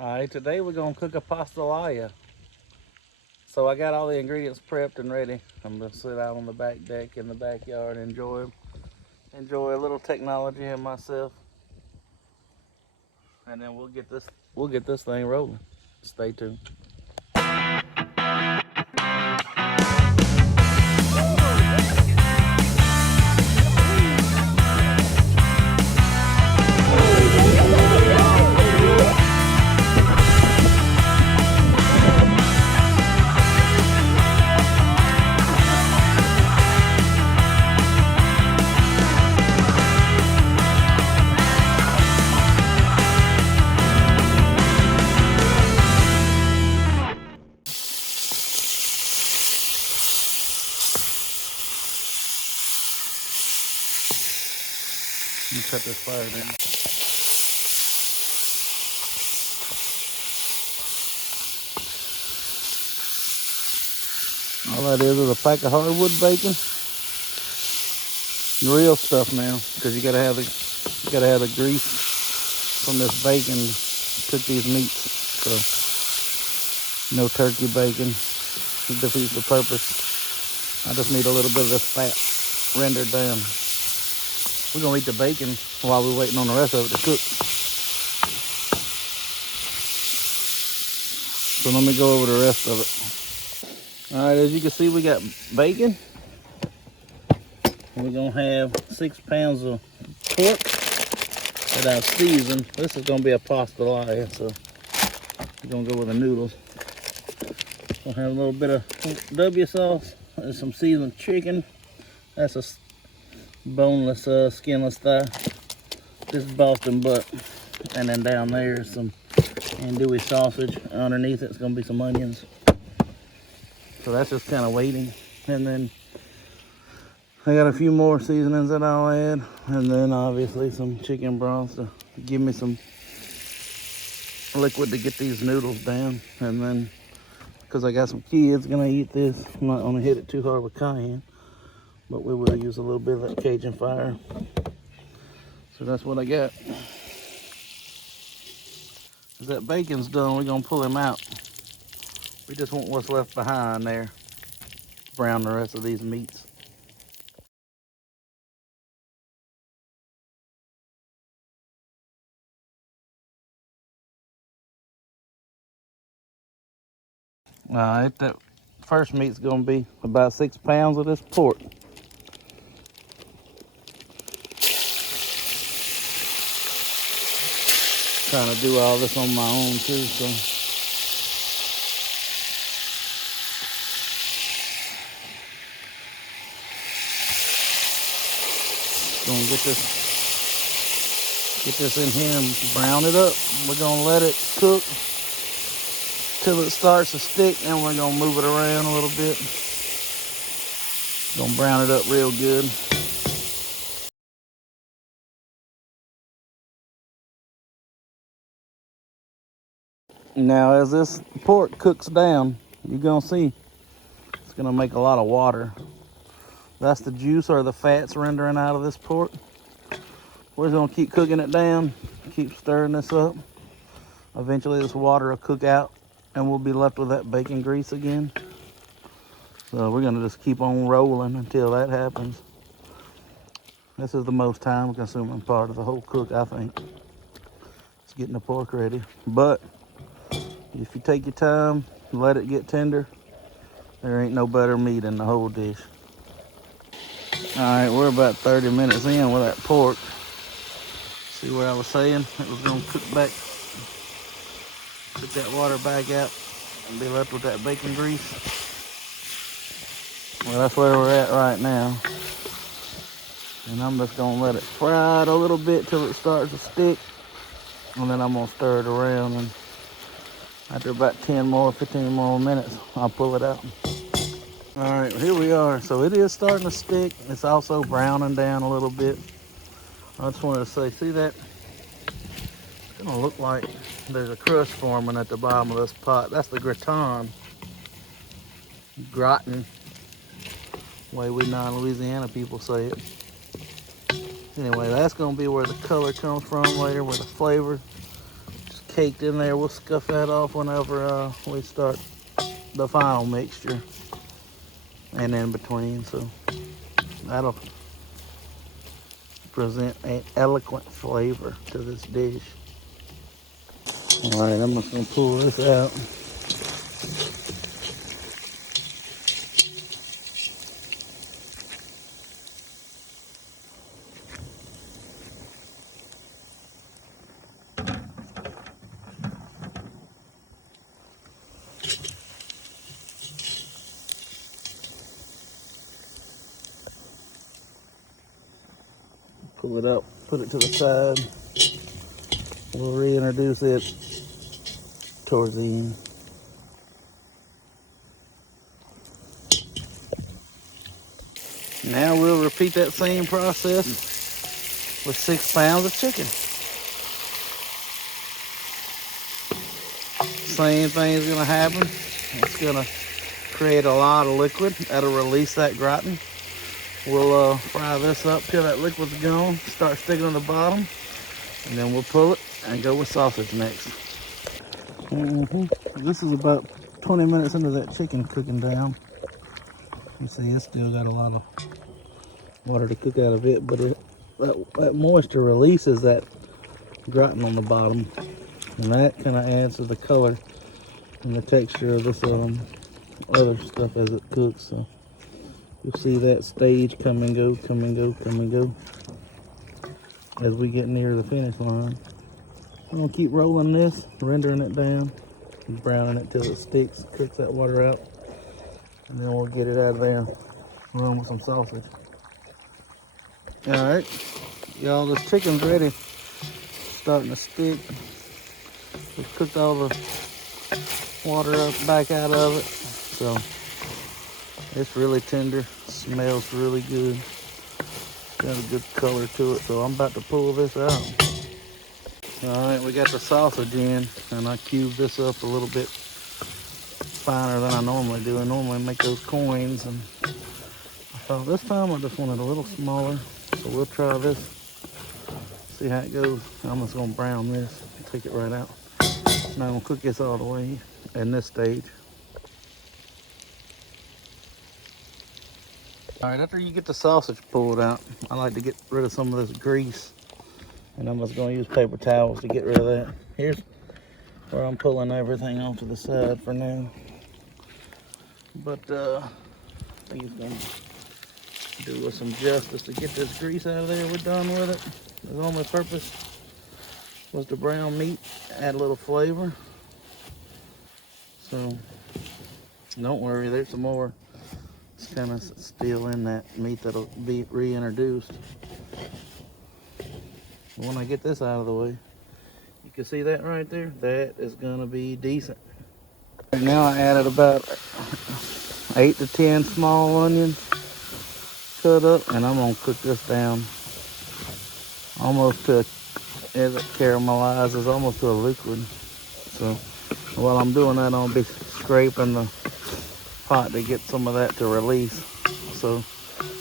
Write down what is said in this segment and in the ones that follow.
Alright, today we're gonna cook a pastalaya. So I got all the ingredients prepped and ready. I'm gonna sit out on the back deck in the backyard and enjoy a little technology and myself. And then we'll get this thing rolling. Stay tuned. Let me cut this fire down. All that is a pack of hardwood bacon. Real stuff now, because you gotta have the grease from this bacon to cook these meats. So no turkey bacon. It defeats the purpose. I just need a little bit of this fat rendered down. We're gonna eat the bacon while we're waiting on the rest of it to cook. So let me go over the rest of it. All right, as you can see, we got bacon. We're gonna have 6 pounds of pork that I've seasoned. This is gonna be a pastalaya, so we're gonna go with the noodles. We'll have a little bit of W sauce and some seasoned chicken. That's a boneless, skinless thigh. This is Boston butt. And then down there is some andouille sausage. Underneath it's gonna be some onions. So that's just kind of waiting. And then I got a few more seasonings that I'll add. And then obviously some chicken broth to give me some liquid to get these noodles down. And then, because I got some kids gonna eat this, I'm not gonna hit it too hard with cayenne. But we will use a little bit of that Cajun fire. So that's what I got. As that bacon's done, we're gonna pull him out. We just want what's left behind there. Brown the rest of these meats. All right, that first meat's gonna be about 6 pounds of this pork. Trying to do all this on my own too, so. Gonna get this in here and brown it up. We're gonna let it cook till it starts to stick, and we're gonna move it around a little bit. Gonna brown it up real good. Now as this pork cooks down, you're gonna see it's gonna make a lot of water. That's the juice or the fats rendering out of this pork. We're just gonna keep cooking it down, keep stirring this up. Eventually this water will cook out and we'll be left with that bacon grease again. So we're gonna just keep on rolling until that happens. This is the most time consuming part of the whole cook, I think. It's getting the pork ready. But if you take your time, let it get tender, there ain't no better meat in the whole dish. All right, we're about 30 minutes in with that pork. See what I was saying? It was gonna cook back, put that water back out and be left with that bacon grease. Well, that's where we're at right now. And I'm just gonna let it fry it a little bit till it starts to stick. And then I'm gonna stir it around, and after about 15 more minutes, I'll pull it out. All right, here we are. So it is starting to stick. It's also browning down a little bit. I just wanted to say, see that? It's gonna look like there's a crust forming at the bottom of this pot. That's the gratin. Gratin, the way we non-Louisiana people say it. Anyway, that's gonna be where the color comes from later, where the flavor. Just caked in there. We'll scuff that off whenever we start the final mixture and in between. So that'll present an eloquent flavor to this dish. All right, I'm just gonna pull this out. Pull it up, put it to the side. We'll reintroduce it towards the end. Now we'll repeat that same process with 6 pounds of chicken. Same thing is gonna happen. It's gonna create a lot of liquid. That'll release that gratin. We'll fry this up till that liquid's gone, start sticking on the bottom, and then we'll pull it and go with sausage next. This is about 20 minutes into that chicken cooking down. You see it's still got a lot of water to cook out of it, but that moisture releases that gratin on the bottom, and that kind of adds to the color and the texture of this other stuff as it cooks. So you'll see that stage come and go, come and go, come and go as we get near the finish line. I'm gonna keep rolling this, rendering it down, and browning it till it sticks, cooks that water out, and then we'll get it out of there, run with some sausage. All right, y'all, this chicken's ready, starting to stick. We cooked all the water up back out of it, so it's really tender, smells really good, got a good color to it. So I'm about to pull this out. All right, we got the sausage in, and I cubed this up a little bit finer than I normally do. I normally make those coins, and I thought this time I just wanted a little smaller, so we'll try this, see how it goes. I'm just gonna brown this, take it right out. Now I'm gonna cook this all the way in this stage. All right, after you get the sausage pulled out, I like to get rid of some of this grease, and I'm just gonna use paper towels to get rid of that. Here's where I'm pulling everything off to the side for now. But I think it's gonna do us some justice to get this grease out of there. We're done with it. The only purpose was to brown meat, add a little flavor. So don't worry, there's some more. It's kind of still in that meat that'll be reintroduced. When I get this out of the way, you can see that right there. That is gonna be decent. Right now I added about 8 to 10 small onions cut up, and I'm gonna cook this down almost to, as it caramelizes, almost to a liquid. So while I'm doing that, I'll be scraping the pot to get some of that to release. So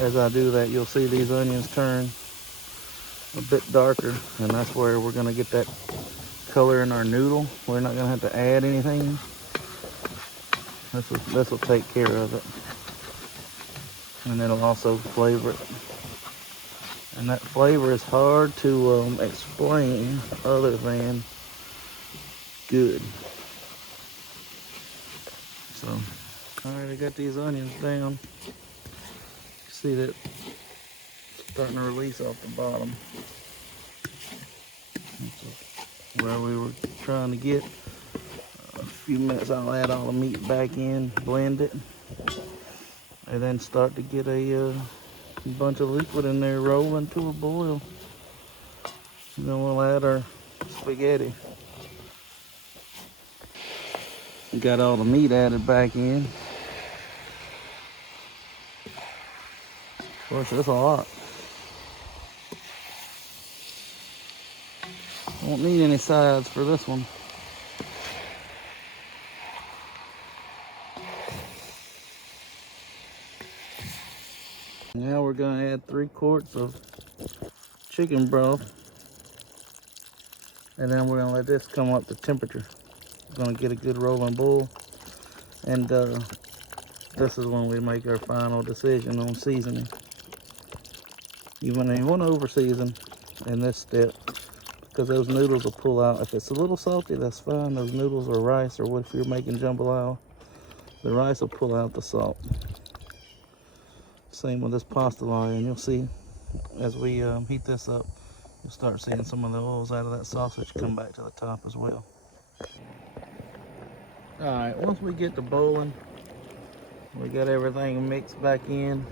as I do that, you'll see these onions turn a bit darker, and that's where we're gonna get that color in our noodle. We're not gonna have to add anything. This will take care of it, and it'll also flavor it. And that flavor is hard to explain other than good. So, all right, I got these onions down. See that starting to release off the bottom. That's where we were trying to get. A few minutes, I'll add all the meat back in, blend it, and then start to get a bunch of liquid in there, rolling to a boil. And then we'll add our spaghetti. We got all the meat added back in. Of course, that's a lot. Won't need any sides for this one. Now we're gonna add 3 quarts of chicken broth. And then we're gonna let this come up to temperature. We're gonna get a good rolling boil. And this is when we make our final decision on seasoning. You want to over season in this step because those noodles will pull out. If it's a little salty, that's fine. Those noodles or rice, or what if you're making jambalaya, the rice will pull out the salt. Same with this pastalaya, and you'll see as we heat this up, you'll start seeing some of the oils out of that sausage come back to the top as well. All right, once we get to boiling, we got everything mixed back in.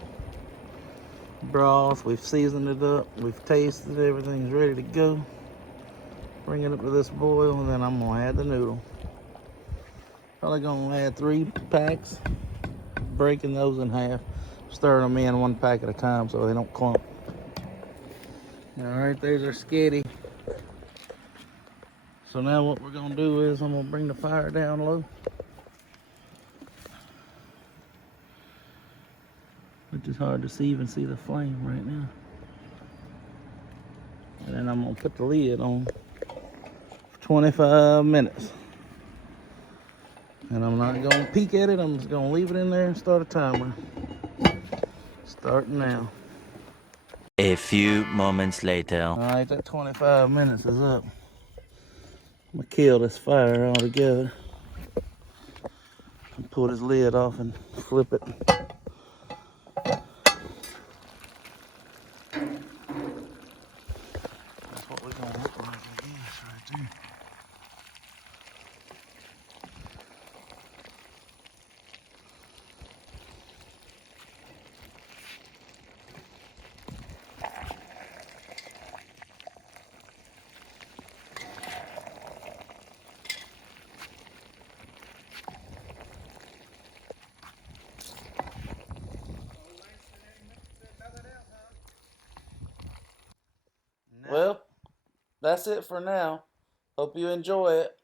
Broth, we've seasoned it up, we've tasted it, everything's ready to go. Bring it up to this boil, and then I'm gonna add the noodle. Probably gonna add 3 packs, breaking those in half, stirring them in 1 pack at a time so they don't clump. All right, there's our skitty. So now what we're gonna do is I'm gonna bring the fire down low. Which is hard to see, even see the flame right now. And then I'm gonna put the lid on for 25 minutes. And I'm not gonna peek at it, I'm just gonna leave it in there and start a timer. Starting now. A few moments later. All right, that 25 minutes is up. I'm gonna kill this fire altogether. And pull this lid off and flip it. That's what we're gonna look like, I guess, right there. Well, that's it for now. Hope you enjoy it.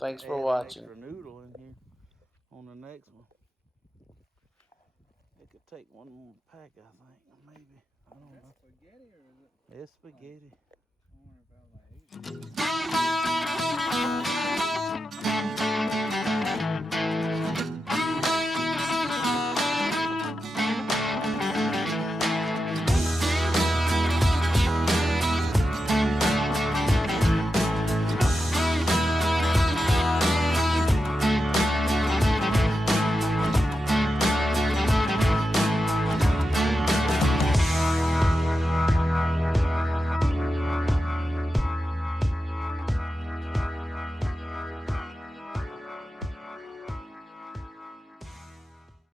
Thanks for watching. Extra noodle in here on the next one. It could take 1 more pack, I think, maybe. I don't know. Spaghetti or is it? It's spaghetti. I wonder if I was like 80.